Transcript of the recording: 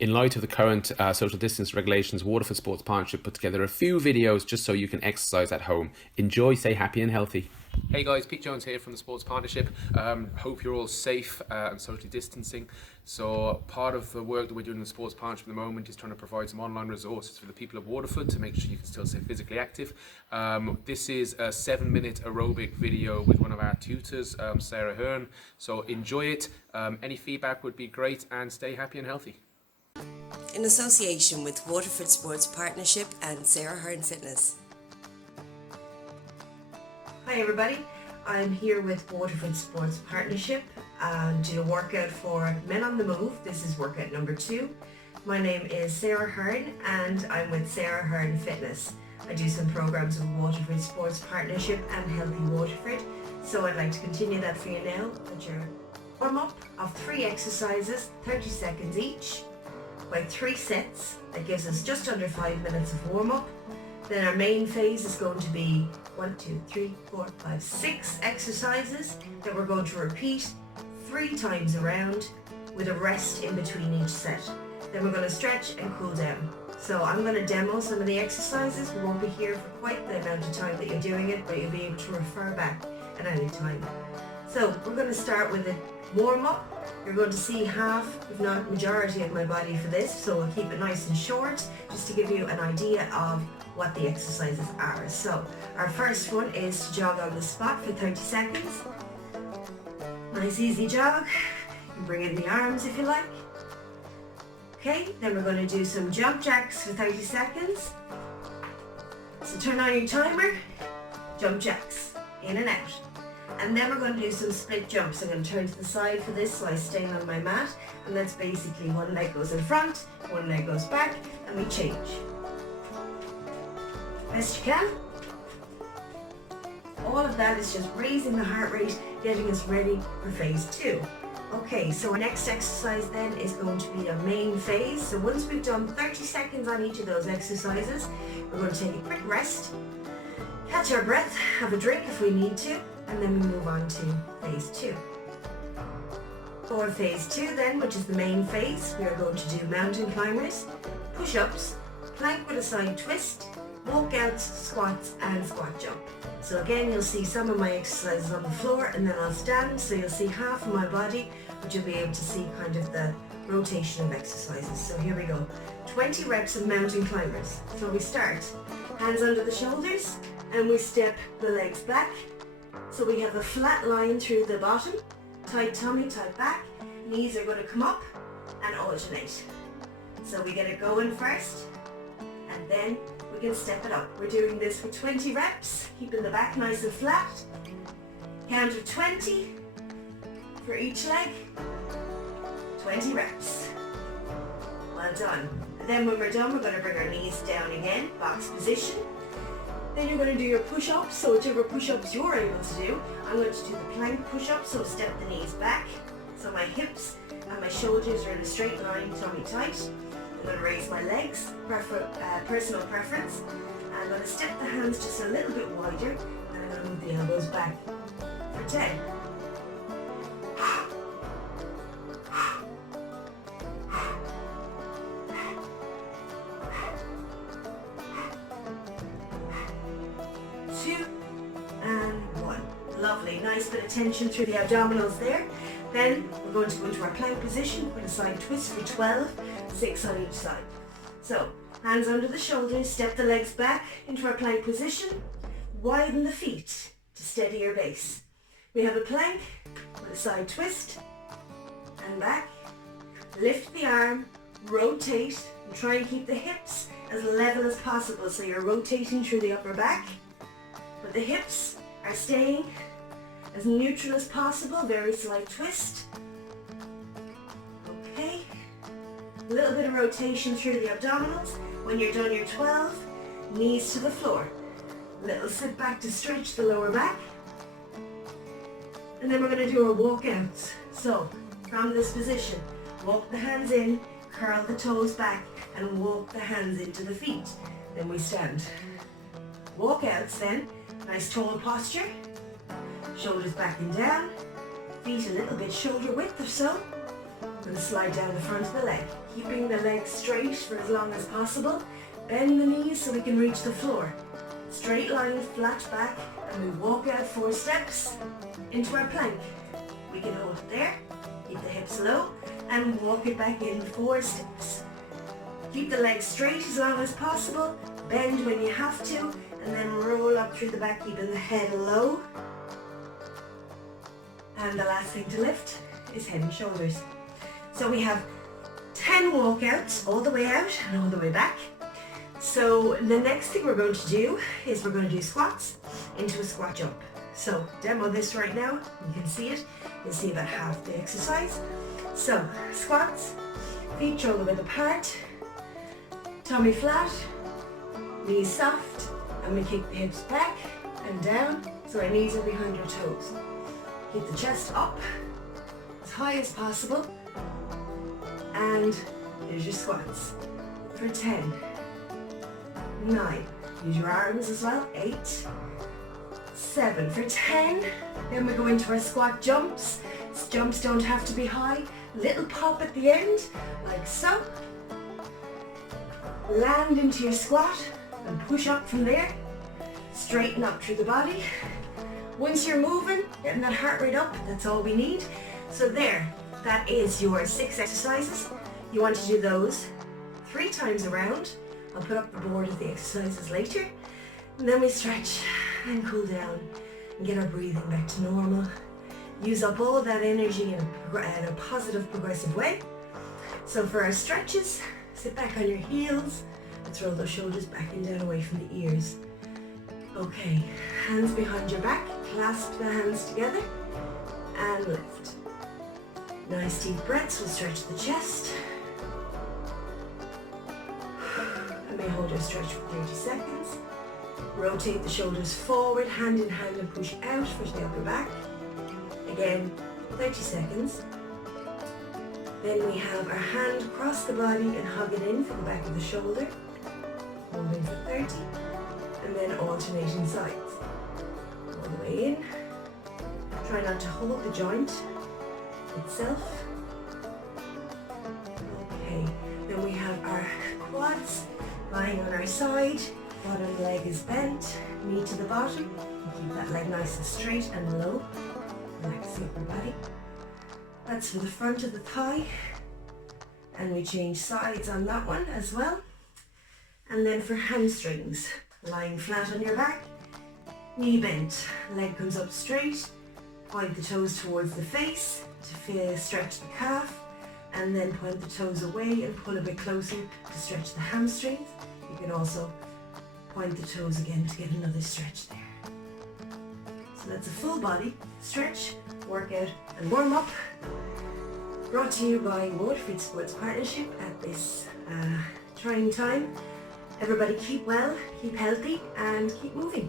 In light of the current social distance regulations, Waterford Sports Partnership put together a few videos just so you can exercise at home. Enjoy, stay happy and healthy. Hey guys, Pete Jones here from the Sports Partnership. Hope you're all safe and socially distancing. So part of the work that we're doing in the Sports Partnership at the moment is trying to provide some online resources for the people of Waterford to make sure you can still stay physically active. This is a 7-minute aerobic video with one of our tutors, Sarah Hearn. So enjoy it. Any feedback would be great, and stay happy and healthy. In association with Waterford Sports Partnership and Sarah Hearn Fitness. Hi everybody, I'm here with Waterford Sports Partnership and doing a workout for Men on the Move. This is workout number 2. My name is Sarah Hearn and I'm with Sarah Hearn Fitness. I do some programs with Waterford Sports Partnership and Healthy Waterford. So I'd like to continue that for you now. Put your warm up of 3 exercises, 30 seconds each, by 3 sets. That gives us just under 5 minutes of warm up. Then our main phase is going to be 1, 2, 3, 4, 5, 6 exercises that we're going to repeat 3 times around with a rest in between each set. Then we're going to stretch and cool down. So I'm going to demo some of the exercises. We won't be here for quite the amount of time that you're doing it, but you'll be able to refer back at any time. So we're going to start with a warm up. You're going to see half, if not majority of my body for this, so I'll keep it nice and short just to give you an idea of what the exercises are. So our first one is to jog on the spot for 30 seconds. Nice easy jog. You can bring in the arms if you like. Okay, then we're going to do some jump jacks for 30 seconds. So turn on your timer, jump jacks, in and out. And then we're going to do some split jumps. I'm going to turn to the side for this so I stay on my mat. And that's basically one leg goes in front, one leg goes back, and we change. Best you can. All of that is just raising the heart rate, getting us ready for phase 2. Okay, so our next exercise then is going to be a main phase. So once we've done 30 seconds on each of those exercises, we're going to take a quick rest, catch our breath, have a drink if we need to, and then we move on to phase 2. For phase 2 then, which is the main phase, we are going to do mountain climbers, push-ups, plank with a side twist, walkouts, squats and squat jump. So again, you'll see some of my exercises on the floor and then I'll stand, so you'll see half of my body, but you'll be able to see kind of the rotation of exercises. So here we go. 20 reps of mountain climbers. So we start, hands under the shoulders, and we step the legs back. So we have a flat line through the bottom, tight tummy, tight back, knees are going to come up and alternate. So we get it going first, and then we can step it up. We're doing this for 20 reps, keeping the back nice and flat. Count of 20 for each leg, 20 reps. Well done. And then when we're done, we're going to bring our knees down again, box position. Then you're going to do your push-ups, so whichever push-ups you're able to do. I'm going to do the plank push-up, so step the knees back. So my hips and my shoulders are in a straight line, tummy tight. I'm going to raise my legs, personal preference. I'm going to step the hands just a little bit wider, and I'm going to move the elbows back for 10. Lovely, nice bit of tension through the abdominals there. Then we're going to go into our plank position with a side twist for 12, 6 on each side. So hands under the shoulders, step the legs back into our plank position, widen the feet to steady your base. We have a plank with a side twist and back, lift the arm, rotate, and try and keep the hips as level as possible. So you're rotating through the upper back, but the hips are staying as neutral as possible, very slight twist. Okay, a little bit of rotation through the abdominals. When you're done your 12, knees to the floor. Little sit back to stretch the lower back. And then we're going to do our walkouts. So, from this position, walk the hands in, curl the toes back, and walk the hands into the feet. Then we stand. Walkouts then, nice tall posture. Shoulders back and down, feet a little bit shoulder width or so. going to slide down the front of the leg, keeping the leg straight for as long as possible. Bend the knees so we can reach the floor. Straight line, flat back, and we walk out 4 steps into our plank. We can hold it there, keep the hips low, and walk it back in 4 steps. Keep the legs straight as long as possible, bend when you have to, and then roll up through the back, keeping the head low. And the last thing to lift is head and shoulders. So we have 10 walkouts all the way out and all the way back. So the next thing we're going to do is we're going to do squats into a squat jump. So demo this right now, you can see it. You'll see about half the exercise. So squats, feet shoulder width apart, tummy flat, knees soft, and we kick the hips back and down so our knees are behind our toes. Keep the chest up as high as possible, and here's your squats for 10, 9, use your arms as well, 8, 7 for 10, then we go into our squat jumps. Jumps don't have to be high, little pop at the end, like so. Land into your squat and push up from there, straighten up through the body. Once you're moving, getting that heart rate up, that's all we need. So there, that is your 6 exercises. You want to do those 3 times around. I'll put up the board of the exercises later. And then we stretch and cool down and get our breathing back to normal. Use up all that energy in a positive, progressive way. So for our stretches, sit back on your heels and throw those shoulders back and down away from the ears. Okay, hands behind your back, clasp the hands together and lift. Nice deep breaths, we'll stretch the chest. And may hold our stretch for 30 seconds. Rotate the shoulders forward, hand in hand, and push out for the upper back. Again, 30 seconds. Then we have our hand across the body and hug it in for the back of the shoulder. Holding for 30. And then alternating sides. All the way in. Try not to hold the joint itself. Okay, then we have our quads lying on our side. Bottom leg is bent, knee to the bottom. Keep that leg nice and straight and low. Relax the upper body. That's for the front of the thigh. And we change sides on that one as well. And then for hamstrings, lying flat on your back, knee bent, leg comes up straight, point the toes towards the face to stretch the calf, and then point the toes away and pull a bit closer to stretch the hamstrings. You can also point the toes again to get another stretch there. So that's a full body stretch, workout and warm up, brought to you by Waterford Sports Partnership at this trying time. Everybody keep well, keep healthy and keep moving.